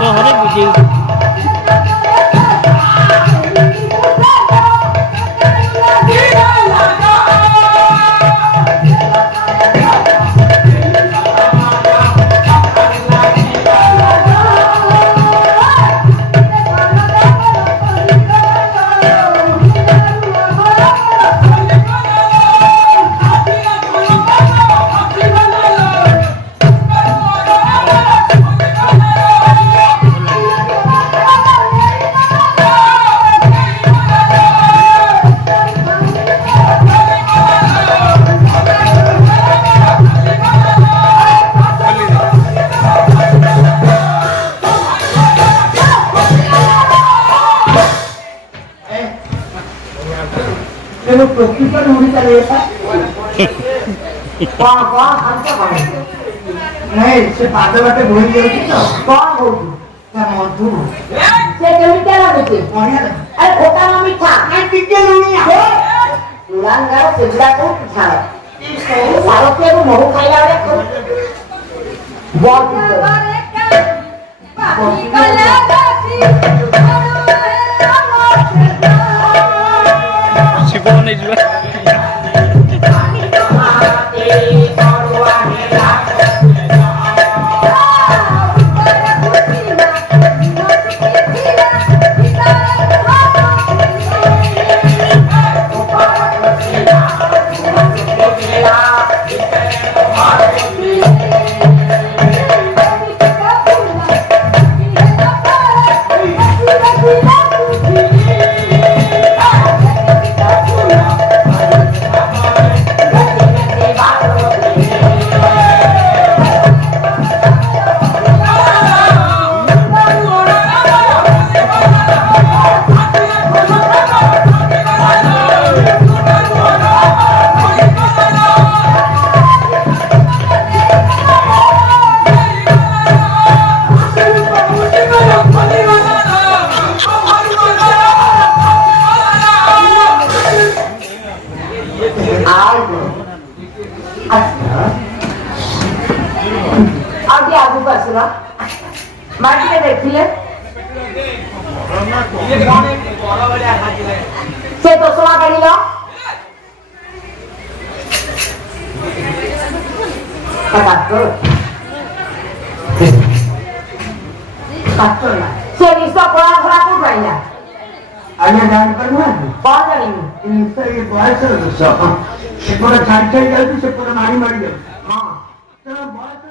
तो हरे विजय প্রকৃতির উড়ি চলে नहीं से बाटे बाटे भूल गए तो कौन हो क्या मधु से जमी क्या लगे थे बढ़िया अरे खोटा ना मीठा मैं टिके नहीं है लंगा से बड़ा को था सारो के वो मोह खाया रे को बहुत शिवो नहीं जुआ माटी देखिए से तो सोना करी लो काटो काटो ना से निस्ता कोड़ा कोड़ा को जाइना आने जान पर ना कौन जानी निस्ता ये बॉयस है तो सब से पूरा छाट छाट जल्दी से पूरा मारी मारी हां चलो बॉयस